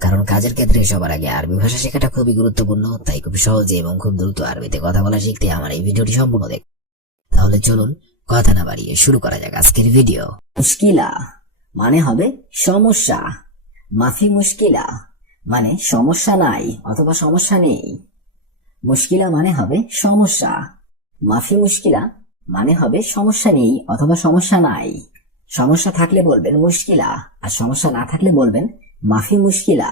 কারণ কাজের ক্ষেত্রে সবার আগে আরবি ভাষা শেখাটা খুবই গুরুত্বপূর্ণ। তাই খুব সহজে এবং খুব দ্রুত আরবিতে কথা বলা শিখতে আমার এই ভিডিওটি সম্পূর্ণ দেখ। তাহলে চলুন কথা না বাড়িয়ে শুরু করা যাক আজকের ভিডিও। মুশকিলা মানে হবে সমস্যা। মাফি মুশকিলা মানে সমস্যা নাই অথবা সমস্যা নেই। মুশকিলা মানে হবে সমস্যা। মাফি মুশকিলা মানে হবে সমস্যা নেই অথবা সমস্যা নাই। সমস্যা থাকলে বলবেন মুশকিলা, আর সমস্যা না থাকলে বলবেন মাফি মুশকিলা।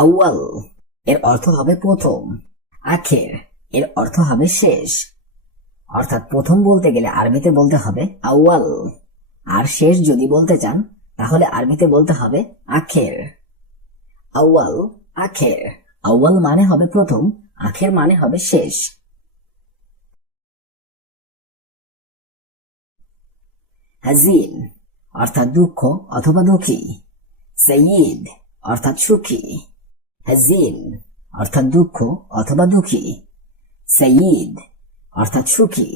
আউয়াল এর অর্থ হবে প্রথম। আখের এর অর্থ হবে শেষ। অর্থাৎ প্রথম বলতে গেলে আরবিতে বলতে হবে আউয়াল, আর শেষ যদি বলতে চান তাহলে আরবিতে বলতে হবে আখের। আউয়াল, আখের। আউয়াল মানে হবে প্রথম, আখের মানে হবে শেষ। হাজিন অর্থাৎ দুঃখ অথবা দুঃখী। সঈদ অর্থাৎ সুখী। হাজিন অর্থাৎ দুঃখ অথবা দুঃখী। সঈদ অর্থাৎ সুখী।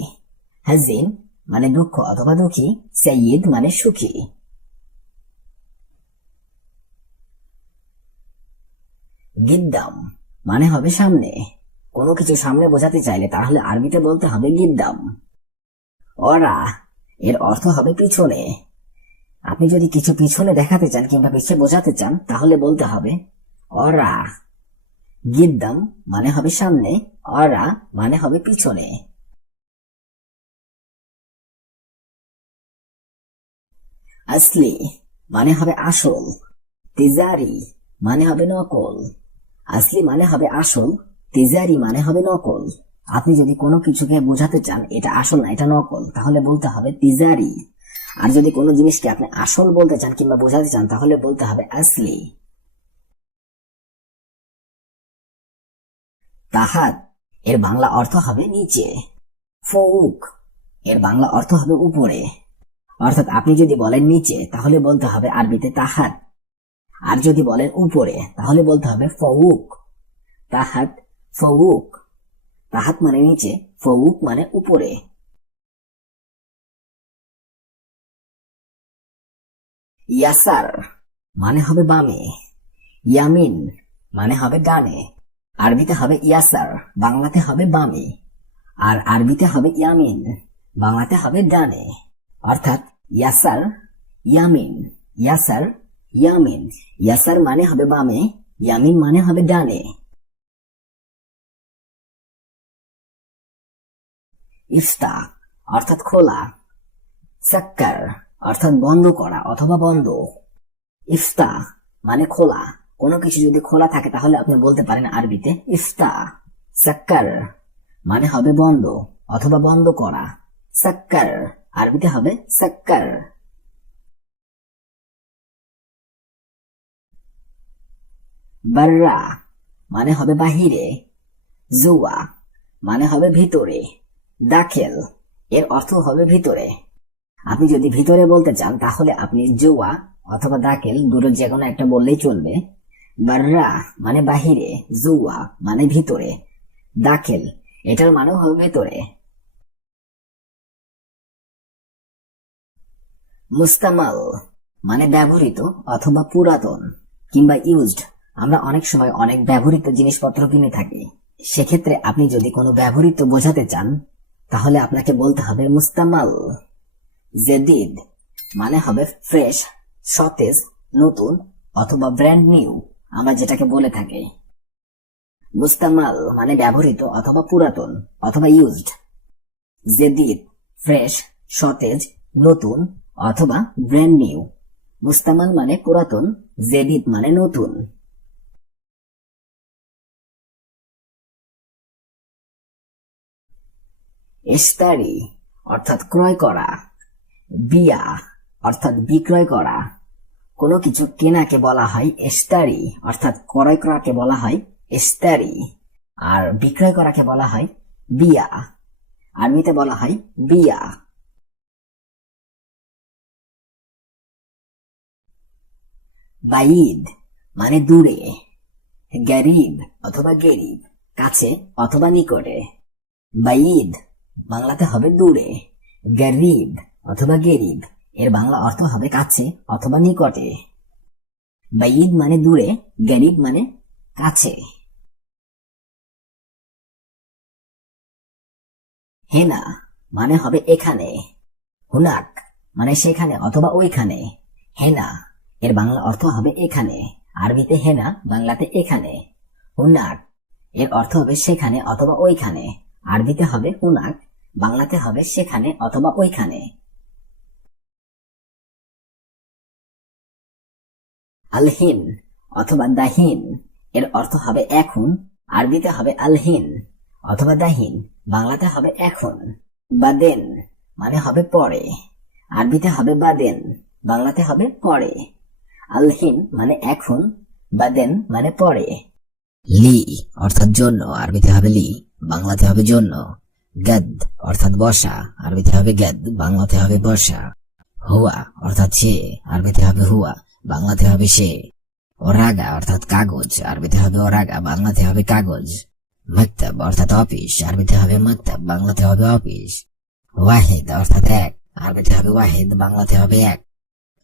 হাজিন মানে দুঃখ অথবা দুঃখী, সঈদ মানে সুখী। গিদ্দাম মানে হবে সামনে। কোনো কিছু সামনে বোঝাতে চাইলে তাহলে আরবিতে বলতে হবে গিদ্দাম। ওরা এর অর্থ হবে পিছনে। আপনি যদি কিছু পিছনে দেখাতে চান কিংবা পিছিয়ে বোঝাতে চান তাহলে বলতে হবে ওরা। গিদ্দাম মানে হবে সামনে, ওরা মানে হবে পিছনে। আসলি মানে হবে আসল। তিজারি মানে হবে নকল। আসলি মানে হবে আসল, তিজারি মানে হবে নকল। আপনি যদি কোনো কিছুকে বোঝাতে চান এটা আসল না এটা নকল তাহলে বলতে হবে তিজারি। আর যদি কোনো জিনিসকে আপনি আসল বলতে চান কিংবা বোঝাতে চান তাহলে বলতে হবে আসলি। তাহাত এর বাংলা অর্থ হবে নিচে। ফৌক এর বাংলা অর্থ হবে উপরে। অর্থাৎ আপনি যদি বলেন নিচে তাহলে বলতে হবে আরবিতে তাহাত, আর যদি বলেন উপরে তাহলে বলতে হবে ফৌক। তাহাত, ফৌক। তাহাত মানে নিচে, ফৌক মানে উপরে। ইয়াসার মানে হবে বামে। ইয়ামিন মানে হবে ডানে। আরবিতে হবে ইয়াসার, বাংলাতে হবে বামে। আর আরবিতে হবে ইয়ামিন, বাংলাতে হবে ডানে। অর্থাৎ ইয়াসার, ইয়ামিন, ইয়াসার, ইয়ামিন। ইয়াসার মানে হবে বামে, ইয়ামিন মানে হবে ডানে। ইফতা অর্থাৎ খোলা। সাক্কার অর্থাৎ বন্ধ করা অথবা বন্ধ। ইফতা মানে খোলা। কোনো কিছু যদি খোলা থাকে তাহলে আপনি বলতে পারেন আরবিতে ইফতা। সাক্কার মানে হবে বন্ধ অথবা বন্ধ করা। সাক্কার আরবিতে হবে সাক্কার। বাররা মানে হবে বাহিরে। জুয়া মানে হবে ভিতরে। দাখেল এর অর্থ হবে ভিতরে। আপনি যদি ভিতরে বলতে চান তাহলে আপনি জুয়া অথবা দাখেল দুটোর যে কোনো একটা বললেই চলবে। বাররা মানে বাহিরে, জুয়া মানে ভিতরে, দাখেল এটার মানেও হবে ভিতরে। মুস্তামাল মানে ব্যবহৃত অথবা পুরাতন কিংবা ইউজড। আমরা অনেক সময় অনেক ব্যবহৃত জিনিসপত্র কিনে থাকি। সেক্ষেত্রে আপনি যদি কোনো ব্যবহৃত বোঝাতে চান তাহলে আপনাকে বলতে হবে মুস্তামাল। জেদিদ মানে হবে ফ্রেশ, সতেজ, নতুন অথবা ব্র্যান্ড নিউ, আমরা যেটাকে বলে থাকি। মুস্তামাল মানে ব্যবহৃত অথবা পুরাতন অথবা ইউজড। জেদিদ ফ্রেশ, সতেজ, নতুন অথবা ব্র্যান্ড নিউ। মুস্তামাল মানে পুরাতন, জেদিদ মানে নতুন। ইশতারি অর্থাৎ ক্রয় করা। বিয়া অর্থাৎ বিক্রয় করা। কোনো কিছু কেনাকে বলা হয় ইশতারি, অর্থাৎ ক্রয় করাকে বলা হয় ইশতারি। আর বিক্রয় করাকে বলা হয় বিয়া, আরবিতে বলা হয় বিয়া। বাইদ মানে দূরে। গরিব অথবা গেরিব কাছে অথবা নিকটে। বাইদ বাংলাতে হবে দূরে, গরিব অথবা গেরিব এর বাংলা অর্থ হবে কাছে অথবা নিকটে। বাইদ মানে দূরে, গরিব মানে কাছে। হেনা মানে হবে এখানে, হুনাক মানে সেখানে অথবা ওইখানে। হেনা এর বাংলা অর্থ হবে এখানে, আরবিতে হেনা, বাংলাতে এখানে। হুনাক এর অর্থ হবে সেখানে অথবা ওইখানে, আরবিতে হবে হুনাক, বাংলাতে হবে সেখানে অথবা ওইখানে। আলহিন অথবা দাহিন এর অর্থ হবে এখন, আরবিতে হবে আলহিন অথবা দাহিন, বাংলাতে হবে এখন। বাদেন মানে হবে পরে, আরবিতে হবে বাদেন, বাংলাতে হবে পরে। আলহিন মানে এখন, বাদেন মানে পরে। লি অর্থাৎ জন্য, আরবিতে হবে লি, বাংলাতে হবে জন্য। গদ অর্থাৎ বসা, আরবিতে হবে গদ, বাংলাতে হবে বসা। হুয়া অর্থাৎ সে, আরবিতে হবে হুয়া, বাংলাতে হবে সে। ওরাগা অর্থাৎ কাগজ, আরবিতে হবে ওরাগা, বাংলাতে হবে কাগজ। মক্তব অর্থাৎ অফিস, আরবিতে হবে মক্তব, বাংলাতে হবে অফিস। ওয়াহিদ অর্থাৎ এক, আরবিতে হবে ওয়াহিদ, বাংলাতে হবে এক।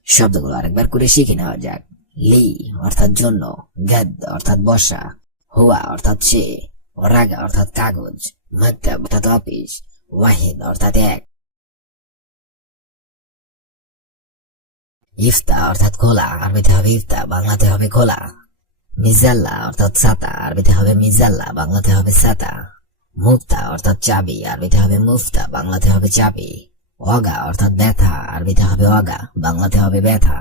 শব্দগুলো আরেকবার করে শিখে নেওয়া যাক। লি অর্থাৎ জন্য, গদ অর্থাৎ বসা, হুয়া অর্থাৎ সে, ওরাগা অর্থাৎ কাগজ, মক্তব অর্থাৎ অফিস, ওয়াহিদ অর্থাৎ এক। ইফতা অর্থাৎ খোলা, আরবিতে হবে ইফতা, বাংলাতে হবে খোলা। মিজাল্লা অর্থাৎ ছাতা, আরবিতে হবে মিজাল্লা, বাংলাতে হবে ছাতা। মুফতা অর্থাৎ চাবি, আরবিতে হবে মুফতা, বাংলাতে হবে চাবি। অগা অর্থাৎ ব্যথা, আরবিতে হবে অগা, বাংলাতে হবে ব্যথা।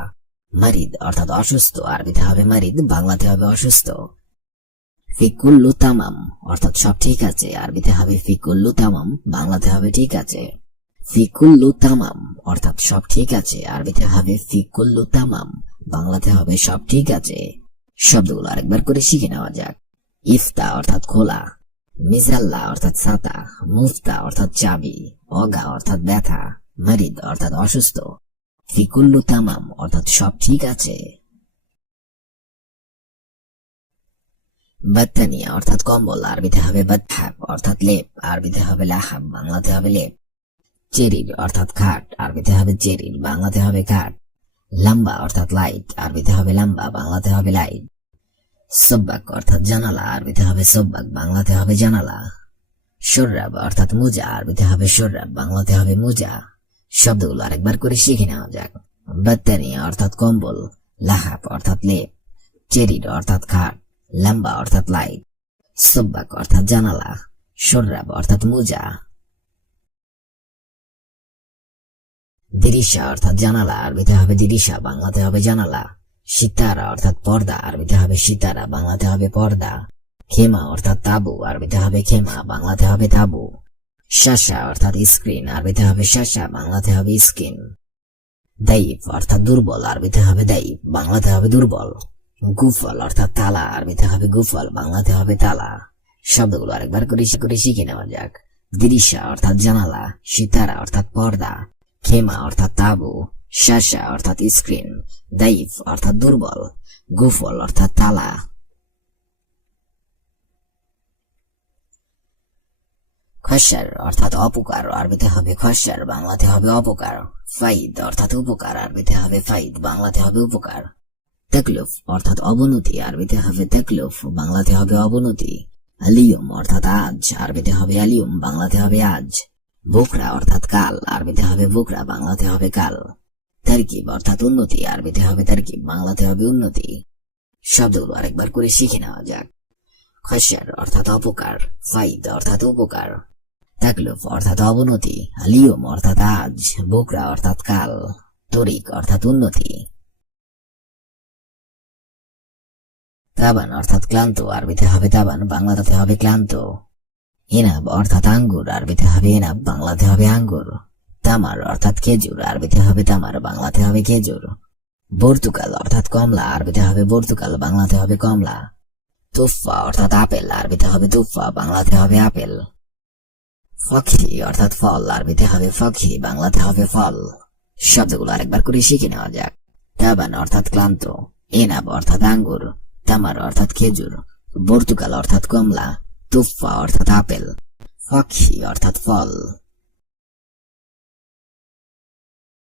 মারিদ অর্থাৎ অসুস্থ, আরবিতে হবে মারিদ, বাংলাতে হবে অসুস্থ। ফিকুল্লু তামাম অর্থাৎ সব ঠিক আছে, আরবিতে হবে ফিকুল্লু তামাম, বাংলাতে হবে ঠিক আছে। ফিকুল্লু তামাম অর্থাৎ সব ঠিক আছে, আরবিতে হবে ফিকুল্লু তামাম, বাংলাতে হবে সব ঠিক আছে। শব্দগুলো আরেকবার করে শিখে নেওয়া যাক। ইফতা অর্থাৎ খোলা, মিজাল্লা অর্থাৎ ছাতা, মুফতা অর্থাৎ চাবি, অগা অর্থাৎ ব্যথা, মারিদ অর্থাৎ অসুস্থ, ফিকুল্লু তামাম অর্থাৎ সব ঠিক আছে। বাত্তানিয়া অর্থাৎ কম্বল, আরবিতে হবে বাতহাব অর্থাৎ লেপ, আরবিতে হবে লাহাব, বাংলাতে হবে লেপ। চেরির অর্থাৎ খাট, আরবিতে হবে চেরির, বাংলাতে হবে খাট। লম্বা অর্থাৎ লাইট, আরবিতে হবে লম্বা, বাংলাতে হবে লাইট। সব্বাক অর্থাৎ জানালা, আরবিতে হবে সব্বাক, বাংলাতে হবে জানালা। শুররাব অর্থাৎ মোজা, আরবিতে হবে শুররাব, বাংলাতে হবে মোজা। শব্দগুলো আরেকবার করে শিখে নেওয়া যাক। বাত্তানিয়া অর্থাৎ কম্বল, লাহাব অর্থাৎ লেপ, চেরির অর্থাৎ খাট, লম্বা অর্থাৎ লাইট, সব্বাক অর্থাৎ জানালা, শুররাব অর্থাৎ মোজা। দিরিশা অর্থাৎ জানালা, আরবিতে হবে দিরিশা, বাংলাতে হবে জানালা। সিতারা অর্থাৎ পর্দা, আরবিতে হবে সিতারা, বাংলাতে হবে পর্দা। খেমা অর্থাৎ তাবু, আরবিতে হবে খেমা, বাংলাতে হবে তাবু। শাসা অর্থাৎ স্ক্রিন, আরবিতে হবে শাসা, বাংলাতে হবে স্ক্রিন। দাইফ অর্থাৎ দুর্বল, আরবিতে হবে দাইফ, বাংলাতে হবে দুর্বল। গুফল অর্থাৎ তালা, আরবিতে হবে গুফল, বাংলাতে হবে তালা। শব্দগুলো আরেকবার করে শিখে নেওয়া যাক। দিরিশা অর্থাৎ জানালা, সিতারা অর্থাৎ পর্দা, খেমা অর্থাৎ তাবু, শাসা অর্থাৎ স্ক্রিন, দাইফ অর্থাৎ দুর্বল, গুফল অর্থাৎ তালা। খসার অর্থাৎ অপকার, আরবিতে হবে খসার, বাংলাতে হবে অপকার। ফাইদ অর্থাৎ উপকার, আরবিতে হবে ফাইদ, বাংলাতে হবে উপকার। তাকলুফ অর্থাৎ অবনতি, আরবিতে হবে তাকলুফ, বাংলাতে হবে অবনতি। আলিয়ম অর্থাৎ আজ, আরবিতে হবে আলিয়ম, বাংলাতে হবে আজ। বুকরা অর্থাৎ কাল, আরবিতে হবে বুকরা, বাংলাতে হবে কাল। তারকিব অর্থাৎ উন্নতি, আরবিতে হবে তারকিব, বাংলাতে হবে উন্নতি। শব্দগুলো আরেকবার করে শিখে নেওয়া যাক। খসার অর্থাৎ অপকার, ফাইদ অর্থাৎ উপকার, তাকলুফ অর্থাৎ অবনতি, আলিয়ম অর্থাৎ আজ, বুকরা অর্থাৎ কাল, তরিক অর্থাৎ উন্নতি। তাবান অর্থাৎ ক্লান্ত, আরবিতে হবে তাবান, বাংলাতে হবে ক্লান্ত। ইনাব অর্থাৎ আঙ্গুর, আরবিতে হবে ইনাব, বাংলাতে হবে আঙ্গুর। তামার অর্থাৎ খেজুর, আরবিতে হবে তামার, বাংলাতে হবে খেজুর। পর্তুগাল অর্থাৎ কমলা, আরবিতে হবে পর্তুগাল, বাংলাতে হবে কমলা। তুফা অর্থাৎ আপেল, আরবিতে হবে তুফা, বাংলাতে হবে আপেল। ফখি অর্থাৎ ফল, আরবিতে হবে ফখি, বাংলাতে হবে ফল। শব্দগুলো আরেকবার করে শিখে নেওয়া যাক। তাবান অর্থাৎ ক্লান্ত, ইনাব অর্থাৎ আঙ্গুর, তামার অর্থাৎ খেজুর, পর্তুগাল অর্থাৎ কমলা, তুফা অর্থাৎ আপেল, ফখি অর্থাৎ ফল।